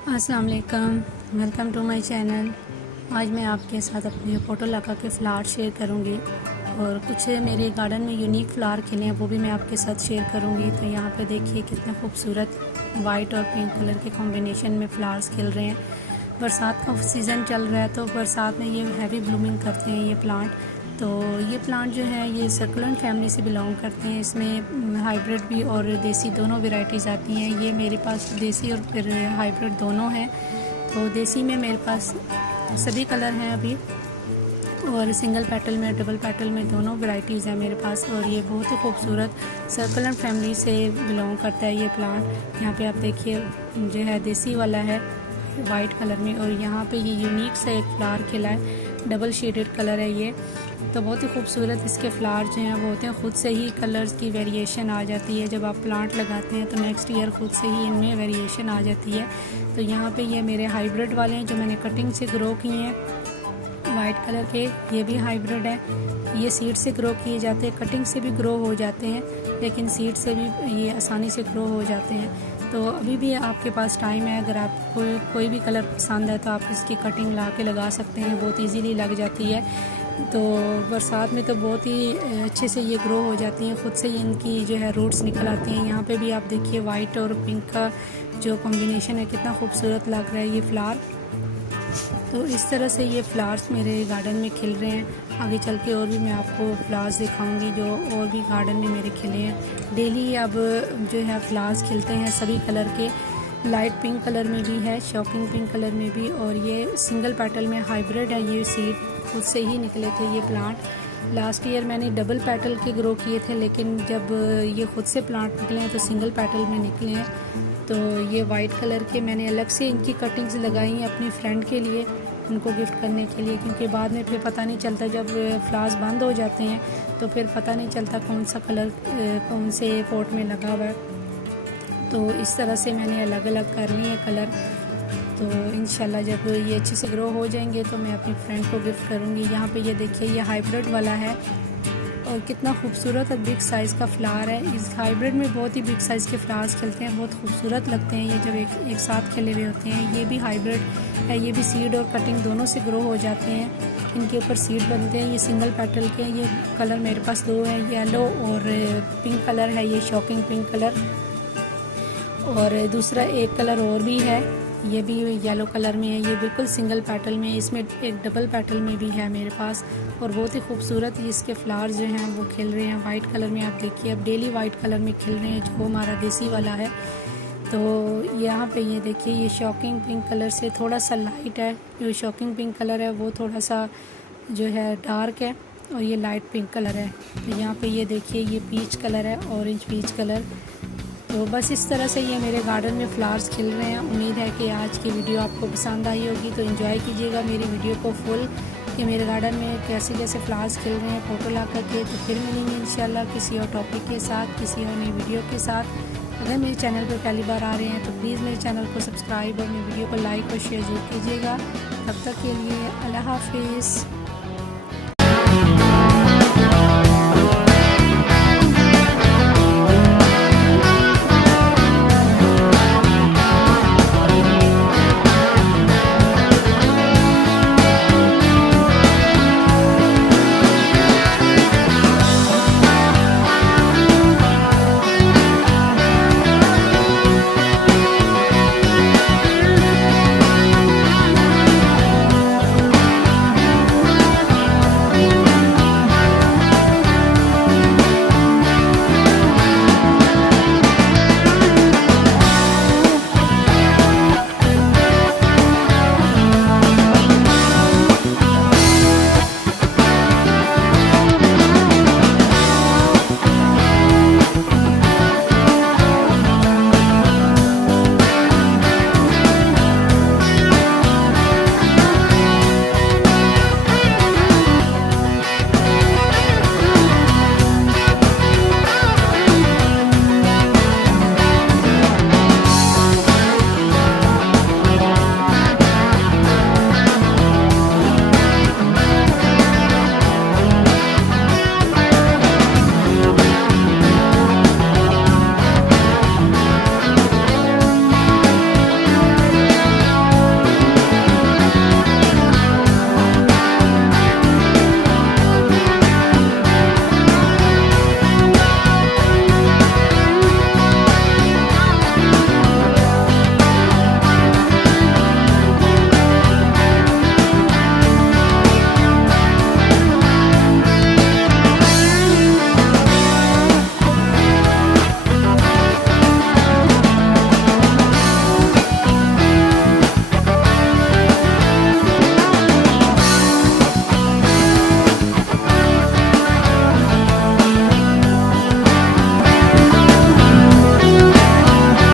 अस्सलाम वालेकुम, welcome to my channel. आज मैं आपके साथ अपने फ़ोटो लगा के फ़्लावर शेयर करूंगी और कुछ मेरे गार्डन में यूनिक फ़्लावर खिले हैं वो भी मैं आपके साथ शेयर करूंगी। तो यहाँ पे देखिए कितने खूबसूरत वाइट और पिंक कलर के कॉम्बिनेशन में फ़्लावर्स खिल रहे हैं। बरसात का सीज़न चल रहा है तो बरसात में ये हैवी ब्लूमिंग करते हैं ये प्लांट। तो ये प्लांट जो है ये सर्कुलेंट फैमिली से बिलोंग करते हैं। इसमें हाइब्रिड भी और देसी दोनों वैरायटीज़ आती हैं। ये मेरे पास देसी और फिर हाइब्रिड दोनों हैं। तो देसी में मेरे पास सभी कलर हैं अभी, और सिंगल पेटल में डबल पेटल में दोनों वैरायटीज़ हैं मेरे पास। और ये बहुत ही खूबसूरत सर्कुलेंट फैमिली से बिलोंग करता है ये प्लांट। यहाँ पे आप देखिए जो है देसी वाला है वाइट कलर में, और यहाँ पे ये यूनिक सा एक फ्लावर खिला है, डबल शेडेड कलर है ये। तो बहुत ही खूबसूरत इसके फ्लावर जो हैं वो होते हैं। ख़ुद से ही कलर्स की वेरिएशन आ जाती है। जब आप प्लांट लगाते हैं तो नेक्स्ट ईयर ख़ुद से ही इनमें वेरिएशन आ जाती है। तो यहाँ पे ये मेरे हाइब्रिड वाले हैं जो मैंने कटिंग से ग्रो किए हैं, वाइट कलर के। ये भी हाइब्रिड है, ये सीड से ग्रो किए जाते हैं। कटिंग से भी ग्रो हो जाते हैं लेकिन सीड से भी ये आसानी से ग्रो हो जाते हैं। तो अभी भी आपके पास टाइम है, अगर आपको कोई भी कलर पसंद है तो आप इसकी कटिंग ला के लगा सकते हैं, बहुत इजीली लग जाती है। तो बरसात में तो बहुत ही अच्छे से ये ग्रो हो जाती हैं, ख़ुद से ही इनकी जो है रूट्स निकल आती हैं। यहाँ पे भी आप देखिए वाइट और पिंक का जो कॉम्बिनेशन है कितना खूबसूरत लग रहा है ये फ्लावर। तो इस तरह से ये फ्लावर्स मेरे गार्डन में खिल रहे हैं। आगे चल के और भी मैं आपको फ्लावर्स दिखाऊंगी जो और भी गार्डन में मेरे खिले हैं। डेली अब जो है फ्लावर्स खिलते हैं सभी कलर के, लाइट पिंक कलर में भी है, शॉकिंग पिंक कलर में भी, और ये सिंगल पेटल में हाइब्रिड है। ये सीड खुद से ही निकले थे ये प्लांट। लास्ट ईयर मैंने डबल पेटल के ग्रो किए थे, लेकिन जब ये खुद से प्लांट निकले हैं तो सिंगल पेटल में निकले हैं। तो ये वाइट कलर के मैंने अलग से इनकी कटिंग्स लगाई हैं अपनी फ्रेंड के लिए, उनको गिफ्ट करने के लिए, क्योंकि बाद में फिर पता नहीं चलता, जब फ्लावर्स बंद हो जाते हैं तो फिर पता नहीं चलता कौन सा कलर कौन से पॉट में लगा हुआ है। तो इस तरह से मैंने अलग अलग कर लिए हैं कलर। तो इंशाल्लाह जब ये अच्छे से ग्रो हो जाएंगे तो मैं अपनी फ्रेंड को गिफ्ट करूँगी। यहाँ पे ये देखिए ये हाइब्रिड वाला है और कितना खूबसूरत और बिग साइज़ का फ्लावर है। इस हाइब्रिड में बहुत ही बिग साइज़ के फ्लावर्स खिलते हैं, बहुत खूबसूरत लगते हैं ये जब एक साथ खिले हुए होते हैं। ये भी हाइब्रिड है, ये भी सीड और कटिंग दोनों से ग्रो हो जाते हैं। इनके ऊपर सीड बनते हैं। ये सिंगल पेटल के, ये कलर मेरे पास दो है, येलो और पिंक कलर है, ये शॉकिंग पिंक कलर, और दूसरा एक कलर और भी है, ये भी येलो कलर में है। ये बिल्कुल सिंगल पेटल में, इसमें एक डबल पेटल में भी है मेरे पास। और बहुत ही खूबसूरत इसके फ्लावर्स जो हैं वो खिल रहे हैं वाइट कलर में। आप देखिए अब डेली वाइट कलर में खिल रहे हैं जो हमारा देसी वाला है। तो यहाँ पे ये देखिए ये शॉकिंग पिंक कलर से थोड़ा सा लाइट है, जो शॉकिंग पिंक कलर है वो थोड़ा सा जो है डार्क है, और ये लाइट पिंक कलर है। तो यहाँ पे ये देखिए ये पीच कलर है, ऑरेंज पीच कलर। तो बस इस तरह से ये मेरे गार्डन में फ्लावर्स खिल रहे हैं। उम्मीद है कि आज की वीडियो आपको पसंद आई होगी, तो एंजॉय कीजिएगा मेरी वीडियो को फुल, कि मेरे गार्डन में कैसे कैसे फ्लावर्स खिल रहे हैं फ़ोटो ला करके। तो फिर मिलेंगे इंशाल्लाह किसी और टॉपिक के साथ, किसी और नई वीडियो के साथ। अगर मेरे चैनल पर पहली बार आ रहे हैं तो प्लीज़ मेरे चैनल को सब्सक्राइब और मेरी वीडियो को लाइक और शेयर ज़रूर कीजिएगा। तब तक के लिए अल्लाह हाफिज़।